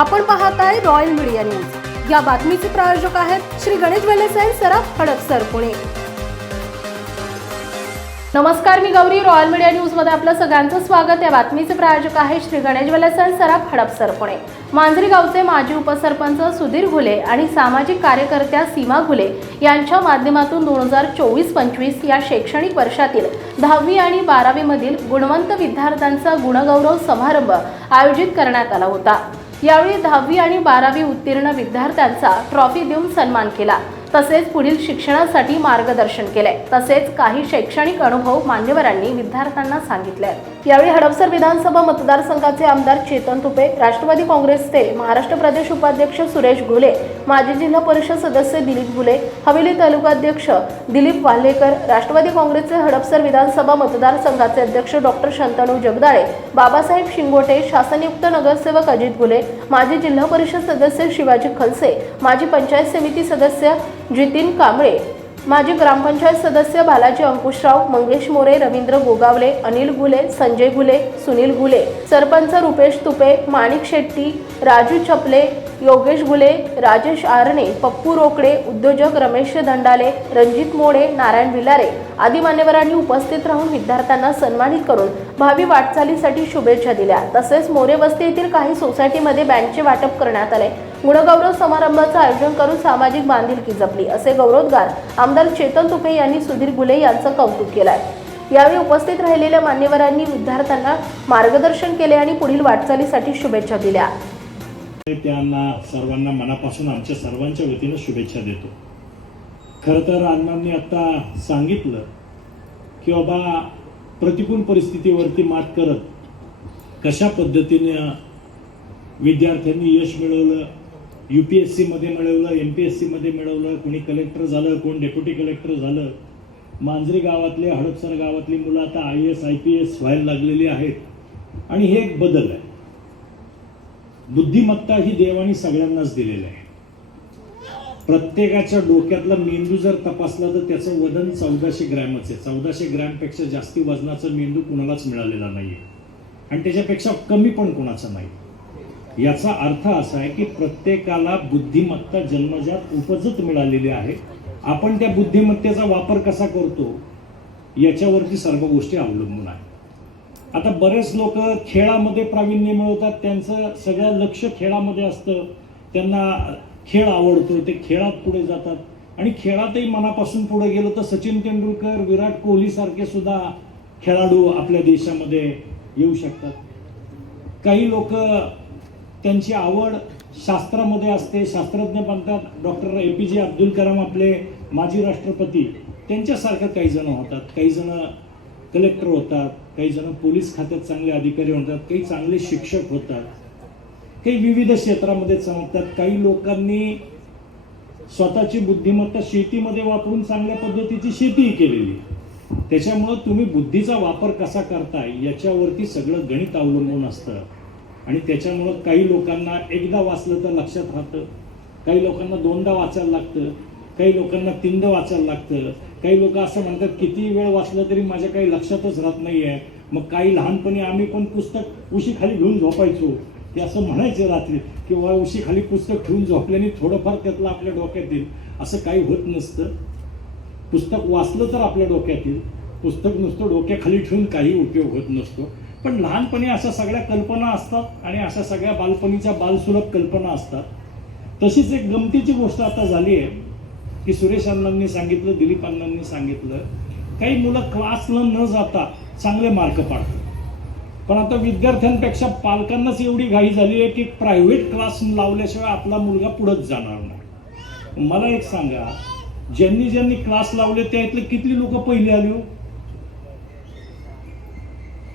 आपण पाहत आहे रॉयल मीडिया न्यूज या बातमीचे प्रायोजक आहेत श्री गणेश वेलेसाई सराफ हडपसर पुणे. नमस्कार मी गौरी. रॉयल मीडिया न्यूजमध्ये आपलं सगळ्यांचं स्वागत. या बातमीचे प्रायोजक आहे श्री गणेश वेलेसन सराफ हडपसर पुणे. मांजरी गावचे माजी उपसरपंच सुधीर घुले आणि सामाजिक कार्यकर्त्या सीमा घुले यांच्या माध्यमातून दोन हजार चोवीस पंचवीस या शैक्षणिक वर्षातील दहावी आणि बारावीमधील गुणवंत विद्यार्थ्यांचा गुणगौरव समारंभ आयोजित करण्यात आला होता. यावेळी दहावी आणि बारावी उत्तीर्ण विद्यार्थ्यांचा ट्रॉफी देऊन सन्मान केला. तसेच पुढील शिक्षणासाठी मार्गदर्शन केले तसेच काही शैक्षणिक अनुभव मान्यवरांनी विद्यार्थ्यांना सांगितले यावेळी हडपसर विधानसभा मतदारसंघाचे आमदार चेतन तुपे राष्ट्रवादी काँग्रेसचे महाराष्ट्र प्रदेश उपाध्यक्ष सुरेश घुले माजी जिल्हा परिषद सदस्य दिलीप घुले हवेली तालुकाध्यक्ष दिलीप वाल्हेकर राष्ट्रवादी काँग्रेसचे हडपसर विधानसभा मतदारसंघाचे अध्यक्ष डॉक्टर शंतनू जगदाळे बाबासाहेब शिंगोटे शासनयुक्त नगरसेवक अजित घुले माजी जिल्हा परिषद सदस्य शिवाजी खलसे माजी पंचायत समिती सदस्य जितीन कांबळे माजी ग्रामपंचायत सदस्य बालाजी अंकुशराव मंगेश मोरे रवींद्र गोगावले अनिल गुले संजय गुले सुनील गुले सरपंच रुपेश तुपे माणिक शेट्टी राजू चपले योगेश गुले राजेश आरणे पप्पू रोकडे उद्योजक रमेश दंडाले रणजित मोडे नारायण विलारे आदी मान्यवरांनी उपस्थित राहून विद्यार्थ्यांना सन्मानित करून भावी वाटचालीसाठी शुभेच्छा दिल्या. तसेच मोरे वस्ती येथील काही सोसायटीमध्ये बँकचे वाटप करण्यात आले. गुणगौरव समारंभाचं आयोजन करून सामाजिक बांधिलकी जपली असे गौरवोद्गार आमदार चेतन तुपे यांनी सुधीर गुले यांचं कौतुक केलं आहे यावेळी उपस्थित राहिलेल्या मान्यवरांनी विद्यार्थ्यांना मार्गदर्शन केले आणि पुढील वाटचालीसाठी शुभेच्छा दिल्या. त्यांना सर्वांना मनापासून आमच्या सर्वांच्या वतीनं शुभेच्छा देतो. खरं तर अण्णांनी आत्ता सांगितलं की बाबा प्रतिकूल परिस्थितीवरती मात करत कशा पद्धतीने विद्यार्थ्यांनी यश मिळवलं यू पी एस सीमध्ये मिळवलं एम पी एस सीमध्ये मिळवलं कोणी कलेक्टर झालं कोण डेप्युटी कलेक्टर झालं मांजरी गावातले हडपसर गावातली मुलं आता I S I P S व्हायला लागलेली आहेत. आणि हे एक बदल आहे. बुद्धिमत्ता ही देवाने सगळ्यांनाच दिलेली आहे. प्रत्येकाच्या डोक्यातला मेंदू जर तपासला तर त्याचं वजन चौदाशे ग्रॅमच आहे. चौदाशे ग्रॅमपेक्षा जास्ती वजनाचा मेंदू कुणालाच मिळालेला नाहीये. आणि त्याच्यापेक्षा कमी पण कोणाचा नाही. याचा अर्थ असा आहे की प्रत्येकाला बुद्धिमत्ता जन्मजात उपजत मिळालेली आहे. आपण त्या बुद्धिमत्तेचा वापर कसा करतो याच्यावरती सर्व गोष्टी अवलंबून आहे आता बरेच लोक खेळामध्ये प्रावीण्य मिळवतात त्यांचं सगळं लक्ष खेळामध्ये असतं. त्यांना खेळ आवडतो ते खेळात पुढे जातात. आणि खेळातही मनापासून पुढे गेलं तर सचिन तेंडुलकर विराट कोहली सारखे सुद्धा खेळाडू आपल्या देशामध्ये येऊ शकतात. काही लोक त्यांची आवड शास्त्रामध्ये असते शास्त्रज्ञ बनतात. डॉक्टर ए पी जे अब्दुल कलाम आपले माजी राष्ट्रपती. त्यांच्यासारखं काही जण होतात काही जण कलेक्टर होतात काही जण पोलीस खात्यात चांगले अधिकारी होतात काही चांगले शिक्षक होतात. काही विविध क्षेत्रामध्ये चमकतात काही लोकांनी स्वतःची बुद्धिमत्ता शेतीमध्ये वापरून चांगल्या पद्धतीची शेतीही केलेली. त्याच्यामुळं तुम्ही बुद्धीचा वापर कसा करताय याच्यावरती सगळं गणित अवलंबून असतं. आणि त्याच्यामुळं काही लोकांना एकदा वाचलं तर लक्षात राहतं. काही लोकांना दोनदा वाचायला लागतं. काही लोकांना तीनदा वाचायला लागतं. काही लोक असं म्हणतात किती वेळ वाचलं तरी माझ्या काही लक्षातच राहत नाही आहे मग काही लहानपणी आम्ही पण पुस्तक उशीखाली घेऊन झोपायचो. ते असं म्हणायचं रात्री किंवा उशीखाली पुस्तक ठेवून झोपल्याने थोडंफार त्यातलं आपल्या डोक्यात येईल. असं काही होत नसतं. पुस्तक वाचलं तर आपल्या डोक्यात येईल. पुस्तक नुसतं डोक्याखाली ठेवून काही उपयोग होत नसतो. पण लहानपणी अशा सगळ्या कल्पना असतात आणि अशा सगळ्या बालपणीच्या बालसुलभ कल्पना असतात. तशीच एक गमतीची गोष्ट आता झाली आहे. की सुरेश अण्णांनी सांगितलं दिलीप अण्णांनी सांगितलं काही मुलं क्लासला न जाता चांगले मार्क पाडतात. पण आता विद्यार्थ्यांपेक्षा पालकांनाच एवढी घाई झाली आहे की प्रायव्हेट क्लास लावल्याशिवाय आपला मुलगा पुढंच जाणार नाही. मला एक सांगा ज्यांनी ज्यांनी क्लास लावले त्यातले किती लोक पहिले आले हो?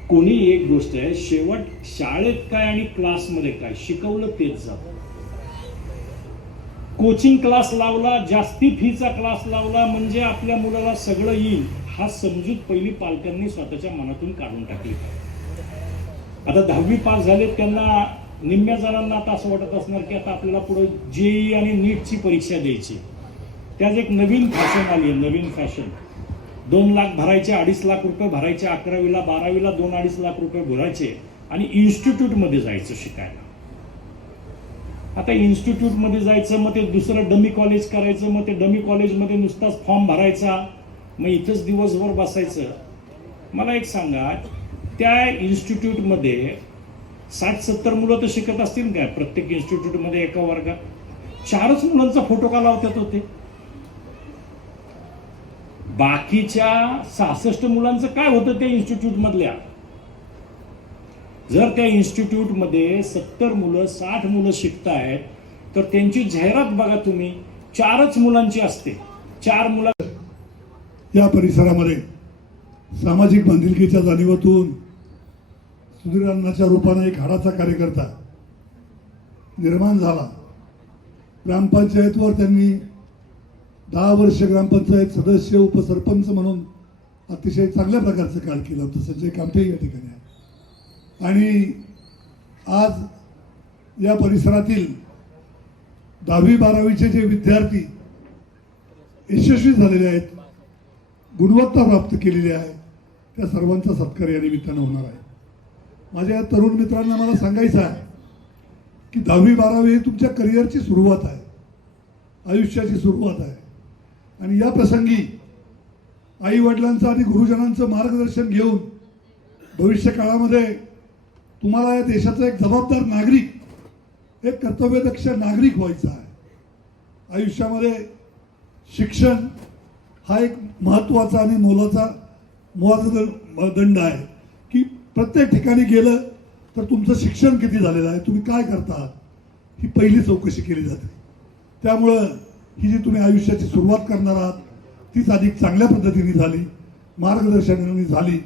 कोणी एक गोष्ट आहे शेवट शाळेत काय आणि क्लासमध्ये काय शिकवलं तेच जातं. कोचिंग क्लास लावला जास्ती फीचा क्लास लावला म्हणजे आपल्या मुलाला सगळं येईल. हा समजूत पहिली पालकांनी स्वतःच्या मनातून काढून टाकली. आता दहावी पास झाले त्यांना निम्म्या जणांना आता असं वाटत असणार की आता आपल्याला पुढे जेई आणि नीटची परीक्षा द्यायची. त्यात एक नवीन फॅशन आली आहे नवीन फॅशन. दोन लाख भरायचे अडीच लाख रुपये भरायचे अकरावीला बारावीला दोन अडीच लाख रुपये भरायचे आणि इन्स्टिट्यूटमध्ये जायचं शिकायला. आता इन्स्टिट्यूटमध्ये जायचं मग ते दुसरं डमी कॉलेज करायचं मग ते डमी कॉलेजमध्ये नुसताच फॉर्म भरायचा मग इथंच दिवसभर बसायचं. मला एक सांगा त्या इन्स्टिट्यूटमध्ये साठ सत्तर मुलं तर शिकत असतील काय? प्रत्येक इन्स्टिट्यूटमध्ये एका वर्गात? चारच मुलांचा फोटो का लावतात होते? बाकीच्या सहासष्ट मुलांचं काय होतं त्या इन्स्टिट्यूट मधल्या जर त्या इन्स्टिट्यूटमध्ये सत्तर मुलं साठ मुलं शिकत आहेत तर त्यांची जाहिरात बघा तुम्ही चारच मुलांची असते. चार मुला या परिसरामध्ये सामाजिक बांधिलकीच्या जाणीवातून सुधीरांनाच्या रूपाने एक हाडाचा कार्यकर्ता निर्माण झाला. ग्रामपंचायतवर त्यांनी दहा वर्ष ग्रामपंचायत सदस्य उपसरपंच म्हणून अतिशय चांगल्या प्रकारचं कार्य केलं होतं. संजय कामठे या ठिकाणी आहे आणि आज या परिसरातील दहावी बारावीचे जे विद्यार्थी यशस्वी झालेले आहेत गुणवत्ता प्राप्त केलेली आहे त्या सर्वांचा सत्कार या निमित्तानं होणार आहे. माझ्या तरुण मित्रांना मला सांगायचं आहे की दहावी बारावी ही तुमच्या करिअरची सुरुवात आहे आयुष्याची सुरुवात आहे. आणि या प्रसंगी आईवडिलांचं आणि गुरुजनांचं मार्गदर्शन घेऊन भविष्य काळामध्ये तुम्हाला या देशाचा एक जबाबदार नागरिक एक कर्तव्यदक्ष नागरिक व्हायचा आहे. आयुष्यामध्ये शिक्षण हा एक महत्त्वाचा आणि मोलाचा मोलाचा दंड आहे. की प्रत्येक ठिकाणी गेलं तर तुमचं शिक्षण किती झालेलं आहे? तुम्ही काय करता? ही पहिली चौकशी केली जाते. त्यामुळं ही जी तुम्ही आयुष्याची सुरुवात करणार आहात तीच अधिक चांगल्या पद्धतीने झाली मार्गदर्शनाने झाली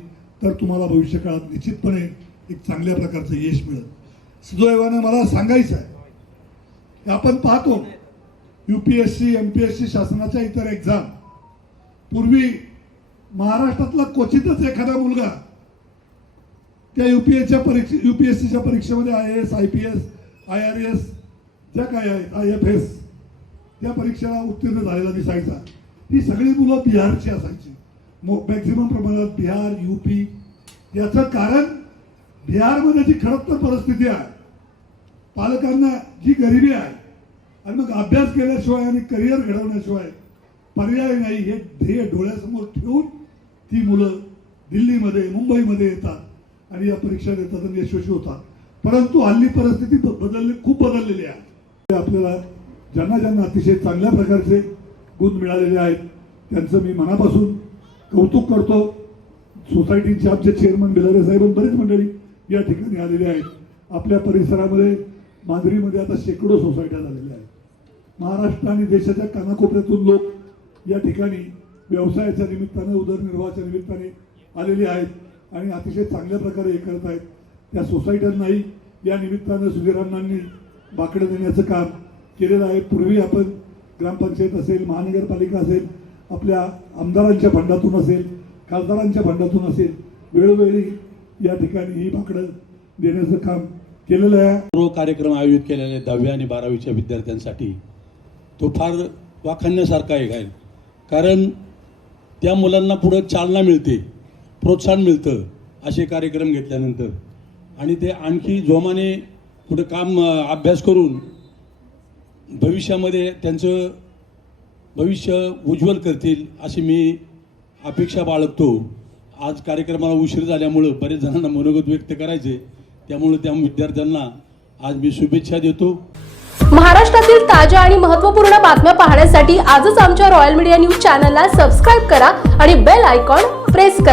तर तुम्हाला भविष्य काळात निश्चितपणे एक चांगल्या प्रकारचं यश मिळत सुदैवानं मला सांगायचं आहे आपण पाहतो U P S C M P S C शासनाच्या इतर एक्झाम पूर्वी महाराष्ट्रातला क्वचितच एखादा मुलगा त्या युपीएसच्या परीक्षे युपीएससीच्या परीक्षेमध्ये I S I P S I R S ज्या काय आहेत आय एफ एस त्या परीक्षेला उत्तीर्ण झालेला दिसायचा. ही सगळी मुलं बिहारची असायची. मॅक्झिमम प्रमाणात बिहार युपी याचं कारण बिहारमध्ये जी खडतर परिस्थिती आहे पालकांना जी गरिबी आहे आणि मग अभ्यास केल्याशिवाय आणि करिअर घडवण्याशिवाय पर्याय नाही हे ध्येय डोळ्यासमोर ठेवून ती मुलं दिल्लीमध्ये मुंबईमध्ये येतात आणि या परीक्षा देतात आणि यशस्वी होतात. परंतु हल्ली परिस्थिती बदलली खूप बदललेली आहे. ते आपल्याला ज्यांना ज्यांना अतिशय चांगल्या प्रकारचे गुण मिळालेले आहेत त्यांचं मी मनापासून कौतुक करतो. सोसायटीचे आमचे चेअरमन बिलारे साहेब बरेच मंडळी या ठिकाणी आलेले आहेत. आपल्या परिसरामध्ये मांजरीमध्ये आता शेकडो सोसायट्या झालेल्या आहेत. महाराष्ट्र आणि देशाच्या कानाकोपऱ्यातून लोक या ठिकाणी व्यवसायाच्या निमित्तानं उदरनिर्वाहाच्या निमित्ताने आलेले आहेत आणि अतिशय चांगल्या प्रकारे हे करत आहेत. त्या सोसायट्यांनाही या निमित्तानं सुधीरांनांनी बाकडं देण्याचं काम केलेलं आहे. पूर्वी आपण ग्रामपंचायत असेल महानगरपालिका असेल आपल्या आमदारांच्या फंडातून असेल खासदारांच्या फंडातून असेल वेळोवेळी या ठिकाणी ही बाकडं देण्याचं काम केलेलं आहे. सर्व कार्यक्रम आयोजित केलेले दहावी आणि बारावीच्या विद्यार्थ्यांसाठी तो फार वाखाणण्यासारखा एक आहे. कारण त्या मुलांना पुढं चालना मिळते प्रोत्साहन मिळतं असे कार्यक्रम घेतल्यानंतर. आणि ते आणखी जोमाने पुढं काम अभ्यास करून भविष्यामध्ये त्यांचं भविष्य उज्ज्वल करतील अशी मी अपेक्षा बाळगतो. आज कार्यक्रमाला उशीर झाल्यामुळं बरेच जणांना मनोगत व्यक्त करायचे. त्यामुळे त्या विद्यार्थ्यांना आज मी शुभेच्छा देतो. महाराष्ट्रातील ताज्या आणि महत्त्वपूर्ण बातम्या पाहण्यासाठी आजच आमच्या रॉयल मीडिया न्यूज चॅनलला सबस्क्राईब करा आणि बेल आयकॉन प्रेस करा.